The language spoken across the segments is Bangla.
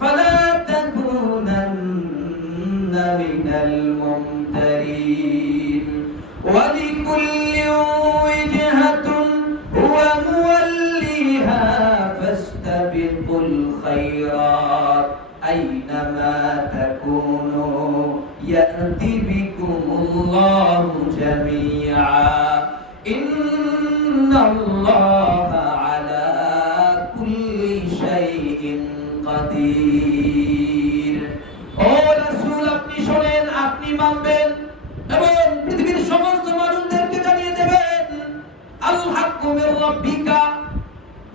فلا تكونن من الممترين ولكل وجهة هو موليها فاستبقوا الخيرات أينما تكونوا يأتي بكم الله جميعا إن الله على كل شيء قدير ও রাসূল আপনি শুনেন আপনি মানবেন এবং পৃথিবীর সমস্ত মানুষদেরকে জানিয়ে দেবেন আল হাক্কু মির রাব্বিকা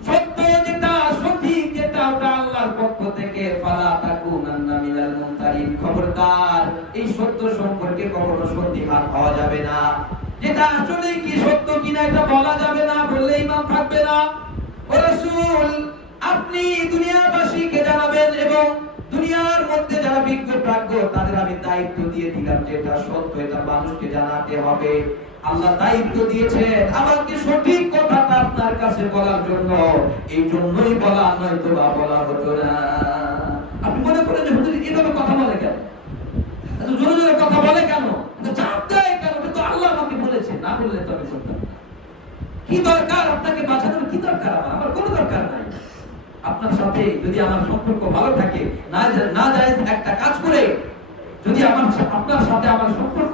সত্য যেটা সঠিক যেটা ওটা আল্লাহর পক্ষ থেকে ফালা তাকুনান্না মিনাল মুমতারিন খবরদার এই সত্য সম্পর্কে কখনো সন্দিহান হওয়া যাবে না যেটা আসলে কি সত্য কিনা এটা বলা যাবে না বললে ঈমান থাকবে না ও রাসূল আপনি দুনিয়াবাসীকে জানাবেন এবং দুনিয়ার মধ্যে যারা বিজ্ঞ প্রাজ্ঞ তাদের আমি দায়িত্ব দিয়ে দিলাম যেটা সত্য এটা মানুষকে জানাতে হবে আল্লাহ দায়িত্ব দিয়েছেন আমাকে সঠিক কথাটা আপনার কাছে বলার জন্য এই জন্যই বলা নয়তো বা বলা হতো না আপনি মনে করেন যে হুজুর এইভাবে কথা বলে কেন এত জোরে জোরে কথা বলে কেন চাপ দেয় কেন কিন্তু আল্লাহ আমাকে বলেছেন না বললে তো আমি শুনতাম কি দরকার আপনাকে বাঁচানোর কি দরকার আমার কোনো দরকার নাই আপনার সাথে যদি আমার সম্পর্ক ভালো থাকে না জায়েজ একটা কাজ করে যদি আপনার সাথে আমার সম্পর্ক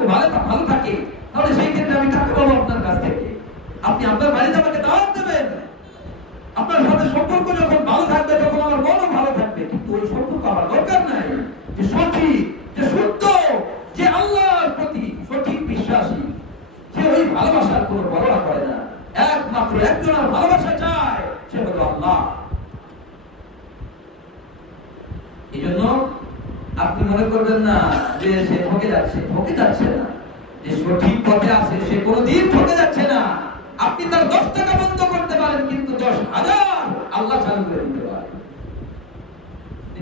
ভালো থাকে তাহলে সেই ক্ষেত্রে আমি টাকা পাবো আপনার কাছ থেকে আপনি আপনার বাড়িতে আমাকে দাওয়াত দেবেন আপনার সাথে সম্পর্ক যখন ভালো থাকবে তখন আমার মনও ভালো থাকবে কিন্তু ওই সম্পর্ক আমার দরকার নাই যে সঠিক যে সত্য যে আল্লাহর প্রতি সঠিক বিশ্বাসী সে ওই ভালোবাসার কোনো পরোয়া করে না একমাত্র একজনের ভালোবাসা চায় সে হলো আল্লাহ এইজন্য আপনি মনে করবেন না যে সে ঠকে যাচ্ছে না যে সঠিক পথে আছে সে কোনোদিন ঠকে যাচ্ছে না আপনি তার 10 টাকা বন্ধ করতে পারেন কিন্তু 10,000 আল্লাহ চালু করে দিতে পারেন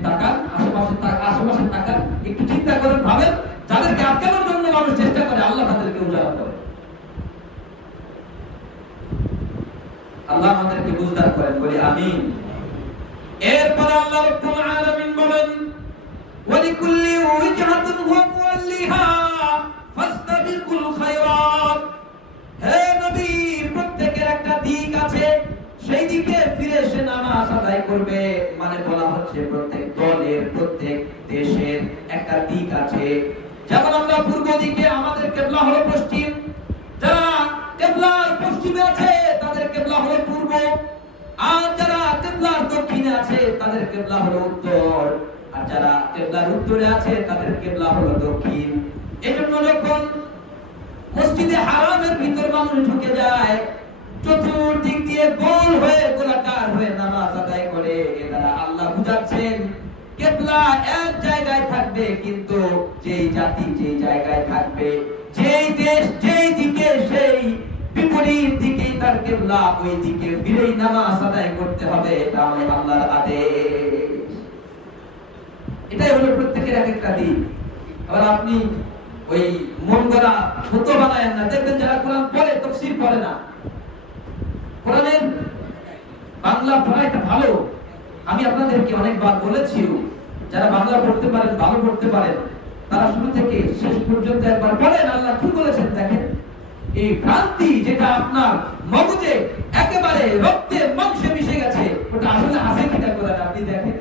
তাকান আশেপাশে তাকান একটু চিন্তা করেন ভাবেন যাদেরকে আটকানোর জন্য মানুষ চেষ্টা করে আল্লাহ তাদেরকে উজাড় করে আল্লাহ আমাদেরকে বুঝদার করেন বলি আমিন এরপর আল্লাহ রাব্বুল আলামিন বলেন ওয়ালিকুল্লি ওয়াজহাতুন হুয়া মুওয়াল্লিহা ফাস্তাবিকুল খায়রাত হে নবী প্রত্যেকের একটা দিক আছে সেই দিকে ফিরে এসে নামাজ আদায় করবে মানে বলা হচ্ছে প্রত্যেক দলের প্রত্যেক দেশের একটা দিক আছে যেমন আমরা পূর্ব দিকে আমাদের কিবলা হলো পশ্চিম যারা কিবলার পশ্চিমে আছে তাদের কিবলা হলো পূর্ব আর যারা কিবলার দক্ষিণে আছে তাদের কিবলা হলো উত্তর আর যারা কিবলার উত্তরে আছে তাদের কিবলা হলো দক্ষিণ এজন্য যখন মসজিদে হারামের ভিতর মানুষ ঢুকে যায় চতুর্দিক দিয়ে গোল হয়ে গোলাকার হয়ে নামাজ আদায় করে এরা আল্লাহ বুঝাচ্ছেন কিবলা এক জায়গায় থাকবে কিন্তু যেই জাতি যেই জায়গায় থাকবে যেই দেশ যেই দিকে সেই বিপরীত দিকে তার কিবলা ওই দিকে ফিরেই নামাজ আদায় করতে হবে এটা আমার আল্লাহর আদেশ এটাই হলো প্রত্যেকের এক একটা দিক আবার আপনি ওই মন গড়া ছোট বানায়েন না দেখবেন যারা কোরআন পড়ে তাফসীর পড়ে না কোরআনের বাংলা পড়াটা ভালো আমি আপনাদেরকে অনেকবার বলেছি যারা বাংলা পড়তে পারেন ভালো পড়তে পারেন তারা শুরু থেকে শেষ পর্যন্ত একবার পড়েন আল্লাহ কি বলেছেন দেখেন এই ভ্রান্তি যেটা আপনার মগজে একেবারে রক্তে মাংসে মিশে গেছে ওটা আসলে আছে কিনা কোরআন আপনি দেখেন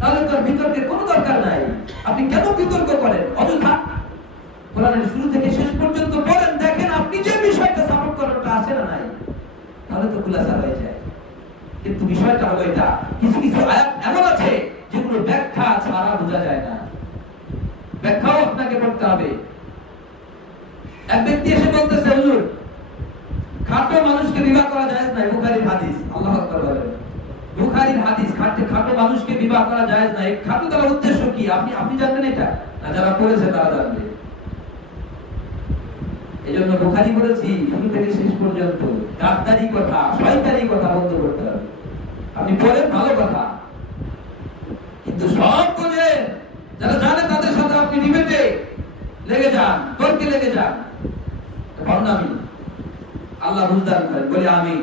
তাহলে তো বিতর্কের কোনো দরকার নাই আপনি কেন বিতর্ক করেন অযথা কোরআনের শুরু থেকে শেষ পর্যন্ত পড়েন দেখেন আপনি যে বিষয়টা সাপোর্ট করেন ওটা আছে না নাই তাহলে তো খুলাসা হয়ে যায় কিন্তু বিষয়টা হলো এটা কিছু কিছু আয়াত এমন আছে যেগুলো ব্যাখ্যা ছাড়া বোঝা যায় না ব্যাখ্যাও আপনাকে করতে হবে এক ব্যক্তি এসে বলতেছে হুজুর খাটো মানুষকে বিবাহ করা যায় না বুখারীর হাদিস আল্লাহু আকবার বলেন বুখারীর হাদিস খাটো মানুষকে বিবাহ করা যায় না এই খাটো তার উদ্দেশ্য কি আপনি জানেন এটা না যারা পড়েছে তারা জানবে এজন্য বুখারী বলেছি শুরু থেকে শেষ পর্যন্ত গাদ্দারি কথা শয়তানি কথা বন্ধ করতে হবে আপনি পড়েন ভালো কথা কিন্তু সব বলে যারা জানে তাদের সাথে আপনি ডিবেটে লেগে যান তর্কে লেগে যান বর্ণামি আল্লাহ বুঝদার করেন বলে আমিন